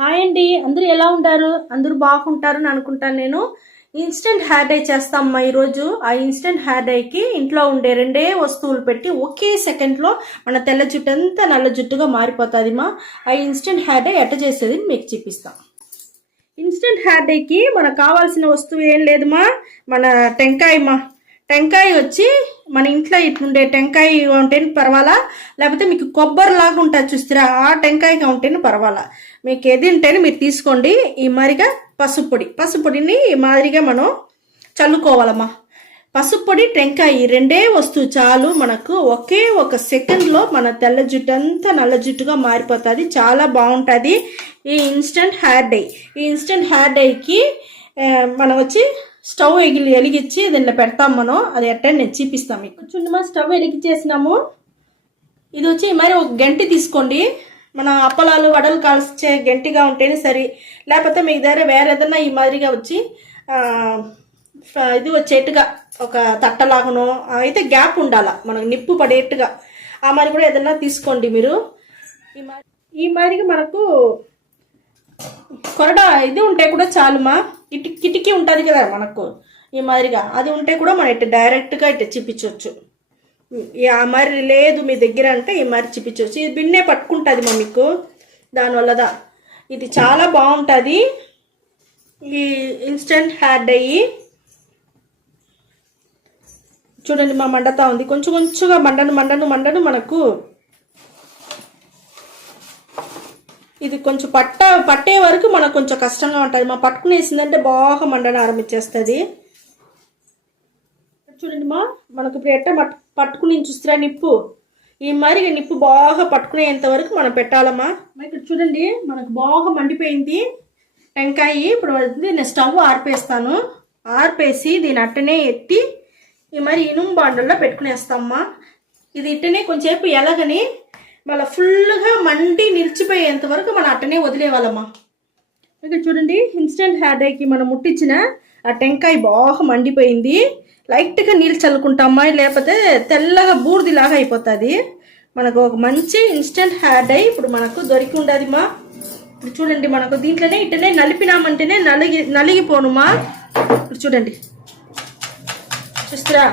Hi అండి, అందరూ ఎలా ఉంటారు? అందరూ బాగుంటారని అనుకుంటాను. నేను ఇన్స్టెంట్ హెయిర్ డై చేస్తామ్మా ఈరోజు. ఆ ఇన్స్టెంట్ హెయిర్ డైకి ఇంట్లో ఉండే రెండే వస్తువులు పెట్టి ఒకే సెకండ్లో మన తెల్ల జుట్టు అంతా నల్ల జుట్టుగా మారిపోతుంది మా. ఆ ఇన్స్టెంట్ హెయిర్ డై ఎట్ట చేసేది మీకు చూపిస్తాం. ఇన్స్టెంట్ హెయిర్ డైకి మనకు కావాల్సిన వస్తువు ఏం లేదుమా, మన టెంకాయ మా. టెంకాయ వచ్చి మన ఇంట్లో ఇట్లుండే టెంకాయ ఉంటేనే పర్వాలా, లేకపోతే మీకు కొబ్బరి లాగా ఉంటుంది చూస్తారా, ఆ టెంకాయగా ఉంటేనే పర్వాలా. మీకు ఏది ఉంటేనే మీరు తీసుకోండి. ఈ మాదిరిగా పసుపొడిని ఈ మాదిరిగా మనం చల్లుకోవాలమ్మా. పసుపొడి టెంకాయ రెండే వస్తువు చాలు మనకు. ఒకే ఒక సెకండ్లో మన తెల్ల జుట్టు అంతా నల్ల జుట్టుగా మారిపోతుంది. చాలా బాగుంటుంది ఈ ఇన్స్టెంట్ హెయిర్ డై. ఈ ఇన్స్టెంట్ హెయిర్ డైకి మనం వచ్చి స్టవ్ వెలిగించి దీనిలో పెడతాం మనం. అది ఎట్ట నేను చూపిస్తాం మీకు. చూడమ్మా, స్టవ్ వెలిగించేసినాము. ఇది వచ్చి మరి ఒక గంటి తీసుకోండి. మన అప్పలాలు వడలు కాల్చే గంటిగా ఉంటేనే సరి, లేకపోతే మీకు దగ్గర వేరే ఏదన్నా ఈ మాదిరిగా వచ్చి ఇది వచ్చేట్టుగా ఒక తట్టలాగనో అయితే గ్యాప్ ఉండాల, మనకు నిప్పు పడేట్టుగా ఆ మరి కూడా ఏదన్నా తీసుకోండి మీరు. ఈ మాదిరిగా మనకు కొరడ ఇది ఉంటే కూడా చాలుమా. కిటికీ ఉంటుంది కదా మనకు, ఈ మాదిరిగా అది ఉంటే కూడా మనం ఇట్లా డైరెక్ట్గా ఇట్లా చూపించవచ్చు. ఆ మరి లేదు మీ దగ్గర అంటే ఈ మరి చూపించవచ్చు. ఇది బిన్నే పట్టుకుంటుంది మా మీకు. దానివల్లదా ఇది చాలా బాగుంటుంది ఈ ఇన్స్టెంట్ హెయిర్ డై. చూడండి మా మండతా ఉంది, కొంచెం కొంచెంగా మండను మనకు. ఇది కొంచెం పట్టే వరకు మనకు కొంచెం కష్టంగా ఉంటుంది మా. పట్టుకునేసిందంటే బాగా మండన ఆరంభించేస్తుంది. చూడండి మా, మనకు ఇప్పుడు ఎట్ట పట్టుకుని చూస్తారా నిప్పు, ఈ మరి నిప్పు బాగా పట్టుకునేంత వరకు మనం పెట్టాలమ్మా. ఇక్కడ చూడండి మనకు బాగా మండిపోయింది టెంకాయ. ఇప్పుడు నేను స్టవ్ ఆర్పేస్తాను. ఆర్పేసి దీని అట్టనే ఎత్తి ఈ మరి ఇనుము బాండల్లో పెట్టుకునేస్తామ్మా. ఇది ఇట్టనే కొంచెంసేపు ఎలాగని మళ్ళీ ఫుల్గా మండి నిలిచిపోయేంత వరకు మనం అట్టనే వదిలేవాళ్ళమ్మా. ఇక్కడ చూడండి ఇన్స్టెంట్ హెయిర్ డైకి మనం ముట్టించిన ఆ టెంకాయ బాగా మండిపోయింది. లైట్గా నీళ్ళు చల్లుకుంటామా, లేకపోతే తెల్లగా బూడిదిలాగా అయిపోతుంది. మనకు ఒక మంచి ఇన్స్టెంట్ హెయిర్ డై ఇప్పుడు మనకు దొరికి ఉండదు మా. ఇప్పుడు చూడండి మనకు దీంట్లోనే ఇట్టనే నలిపినామంటేనే నలిగిపోనుమా. ఇప్పుడు చూడండి, చూస్తారా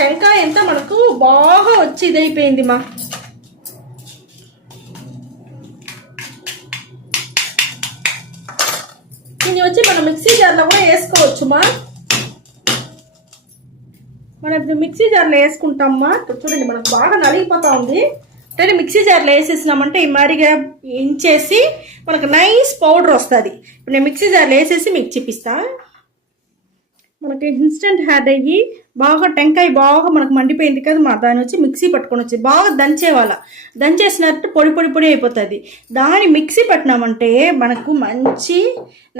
టెంకాయ ఎంత మనకు బాగా వచ్చి ఇదైపోయింది మా. దీన్ని వచ్చి మనం మిక్సీ జార్లో కూడా వేసుకోవచ్చు మా. మనం ఇప్పుడు మిక్సీ జార్లో వేసుకుంటామమ్మా. చూడండి మనకు బాగా నలిగిపోతా ఉంది. అంటే మిక్సీ జార్లో వేసేసినామంటే ఈ మాదిరిగా ఇంచేసి మనకు నైస్ పౌడర్ వస్తుంది. ఇప్పుడు నేను మిక్సీ జార్లో వేసేసి మీకు చూపిస్తా. మనకి ఇన్స్టెంట్ హెయిర్ డై బాగా టెంకాయ బాగా మనకు మండిపోయింది కదా మా. దాని వచ్చి మిక్సీ పట్టుకొని వచ్చి బాగా దంచేవాళ్ళ. దంచేసినట్టు పొడి అయిపోతుంది. దాన్ని మిక్సీ పట్టినామంటే మనకు మంచి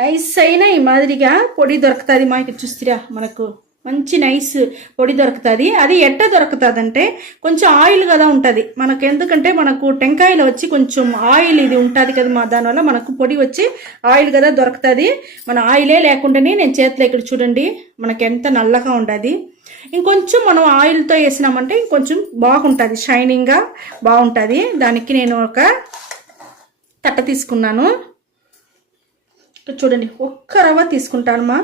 నైస్ అయిన ఈ మాదిరిగా పొడి దొరుకుతుంది మా. ఇక్కడ చూస్తారా మనకు మంచి నైస్ పొడి దొరుకుతుంది. అది ఎట్ట దొరుకుతుంది అంటే కొంచెం ఆయిల్ కదా ఉంటుంది మనకు. ఎందుకంటే మనకు టెంకాయలో వచ్చి కొంచెం ఆయిల్ ఇది ఉంటుంది కదా మా. దానివల్ల మనకు పొడి వచ్చి ఆయిల్ కదా దొరుకుతుంది. మన ఆయిలే లేకుండానే నేను చేతిలో ఇక్కడ చూడండి మనకు ఎంత నల్లగా ఉంటుంది. ఇంకొంచెం మనం ఆయిల్తో వేసినామంటే ఇంకొంచెం బాగుంటుంది, షైనింగ్గా బాగుంటుంది. దానికి నేను ఒక తట్ట తీసుకున్నాను. చూడండి ఒక్క రవ్వ తీసుకుంటాను మా.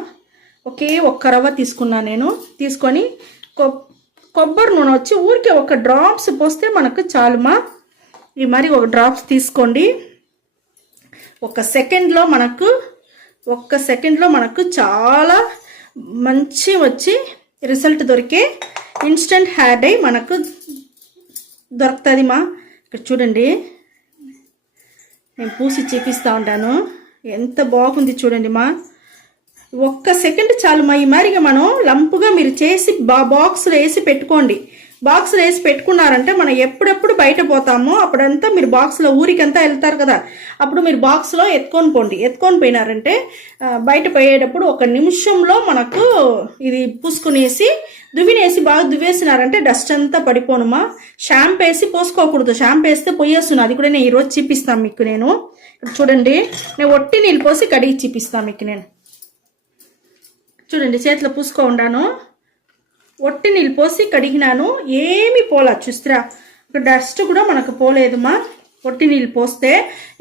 ఒక్క రవ్వ తీసుకున్నాను నేను. తీసుకొని కొబ్బరి నూనె వచ్చి ఊరికే ఒక డ్రాప్స్ పోస్తే మనకు చాలుమా. ఈ మరి ఒక డ్రాప్స్ తీసుకోండి. ఒక్క సెకండ్లో మనకు చాలా మంచి వచ్చి రిజల్ట్ దొరికే ఇన్స్టెంట్ హెయిర్ డై మనకు దొరుకుతుంది మా. ఇక్కడ చూడండి నేను పూసి చూపిస్తూ ఉంటాను, ఎంత బాగుంది చూడండి మా. ఒక్క సెకండ్ చాలు మా. ఈ మాదిరిగా మనం లంపుగా మీరు చేసి బాక్స్లో వేసి పెట్టుకోండి. బాక్స్లో వేసి పెట్టుకున్నారంటే మనం ఎప్పుడెప్పుడు బయట పోతామో అప్పుడంతా మీరు బాక్స్లో ఊరికంతా వెళ్తారు కదా, అప్పుడు మీరు బాక్స్లో ఎత్తుకొని పోయినారంటే బయట పోయేటప్పుడు ఒక నిమిషంలో మనకు ఇది పూసుకునేసి దువ్వినేసి బాగా దువ్వేసినారంటే డస్ట్ అంతా పడిపోనుమా. షాంపూ వేసి పోసుకోకూడదు, షాంపూ వేస్తే పోయేస్తున్నా. అది కూడా నేను ఈరోజు చూపిస్తాను మీకు. నేను చూడండి నేను ఒట్టి నీళ్ళు పోసి కడిగి చూపిస్తాను మీకు. నేను చూడండి చేతిలో పూసుకో ఉండాను, ఒట్టి నీళ్ళు పోసి కడిగినాను, ఏమీ పోలా. చూస్తారా డస్ట్ కూడా మనకు పోలేదుమా. ఒట్టి నీళ్ళు పోస్తే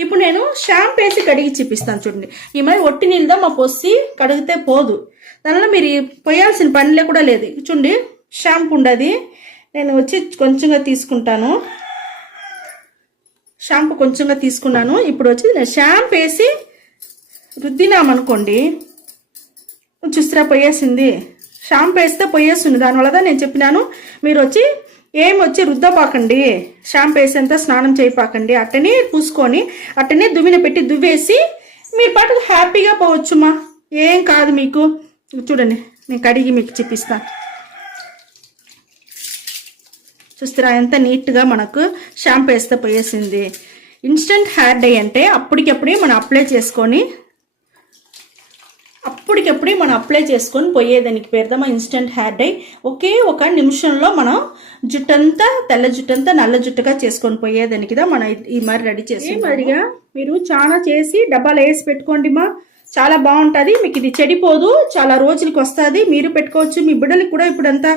ఇప్పుడు నేను షాంపూ వేసి కడిగి చూపిస్తాను చూడండి. ఈ మరి ఒట్టి నీళ్ళతో మా పోసి కడిగితే పోదు, దానిలో మీరు పోయాల్సిన పనిలే కూడా లేదు. చూడండి షాంపూ ఉండదు. నేను వచ్చి కొంచెంగా తీసుకుంటాను, షాంపూ కొంచెంగా తీసుకున్నాను. ఇప్పుడు వచ్చి నేను షాంపూ వేసి రుద్దినామనుకోండి, చూస్తారా పోయేసింది. షాంపూ వేస్తే పోయేస్తుంది, దానివల్ల నేను చెప్పినాను మీరు వచ్చి వచ్చి రుద్దపాకండి, షాంపూ వేసేంత స్నానం చేయపాకండి, అట్టనే పూసుకొని అట్టనే దువ్విన పెట్టి దువ్వేసి మీరు పాటు హ్యాపీగా పోవచ్చుమా, ఏం కాదు మీకు. చూడండి నేను కడిగి మీకు చూపిస్తాను, చూస్తారా ఎంత నీట్గా మనకు షాంపూ వేస్తే పోయేసింది. ఇన్స్టెంట్ హెయిర్ డై అంటే అప్పటికప్పుడే మనం అప్లై చేసుకొని పోయేదానికి పేరుదామా ఇన్స్టెంట్ హెయిర్ డై. ఒకే ఒక నిమిషంలో మనం జుట్టంతా తెల్ల జుట్టంతా నల్ల జుట్టుగా చేసుకొని పోయేదానికి మనం ఈ మరి రెడీ చేసి మరిగా మీరు చాలా చేసి డబ్బాలు వేసి పెట్టుకోండి మా, చాలా బాగుంటుంది. మీకు ఇది చెడిపోదు, చాలా రోజులకి వస్తుంది, మీరు పెట్టుకోవచ్చు. మీ బిడ్డలకి కూడా ఇప్పుడంతా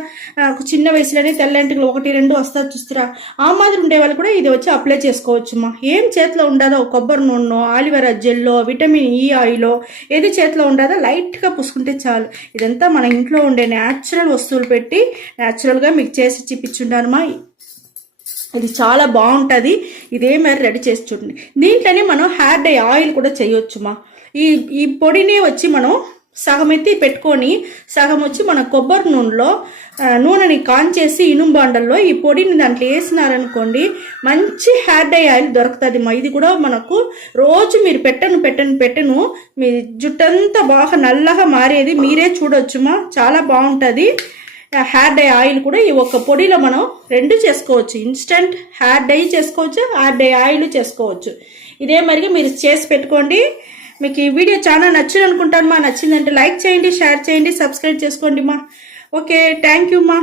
చిన్న వయసులోనే తెల్లంటికి 1-2 వస్తుంది చూస్తారా, ఆ మాదిరి ఉండే వాళ్ళు కూడా ఇది వచ్చి అప్లై చేసుకోవచ్చు మా. ఏం చేతిలో ఉండదో కొబ్బరి నూనె, ఆలివేరా జెల్లో, విటమిన్ ఈ ఆయిల్ ఏది చేతిలో ఉండదో లైట్గా పూసుకుంటే చాలు. ఇదంతా మన ఇంట్లో ఉండే న్యాచురల్ వస్తువులు పెట్టి న్యాచురల్గా మీకు చేసి చూపించుంటానమ్మా. ఇది చాలా బాగుంటుంది. ఇదే మరి రెడీ చేసి చూడండి. దీంట్లోనే మనం హెయిర్ డై ఆయిల్ కూడా చేయొచ్చుమా. ఈ పొడిని వచ్చి మనం సగం ఎత్తి పెట్టుకొని సగం వచ్చి మన కొబ్బరి నూనెని కాంచేసి ఇనుము బాండల్లో ఈ పొడిని దాంట్లో వేసినారనుకోండి, మంచి హెయిర్ డై ఆయిల్ దొరుకుతుంది మా. ఇది కూడా మనకు రోజు మీరు పెట్టను మీ జుట్టంతా బాగా నల్లగా మారేది మీరే చూడొచ్చుమా, చాలా బాగుంటుంది. హెయిర్ డై ఆయిల్ కూడా ఈ ఒక్క పొడిలో మనం 2 చేసుకోవచ్చు, ఇన్స్టెంట్ హెయిర్ డై చేసుకోవచ్చు, హెయిర్ డై ఆయిల్ చేసుకోవచ్చు. ఇదే మరిగా మీరు చేసి పెట్టుకోండి. మీకు ఈ వీడియో చాలా నచ్చింది అనుకుంటాను మా. నచ్చిందంటే లైక్ చేయండి, షేర్ చేయండి, సబ్స్క్రైబ్ చేసుకోండి మా. ఓకే, థ్యాంక్ యూ మా.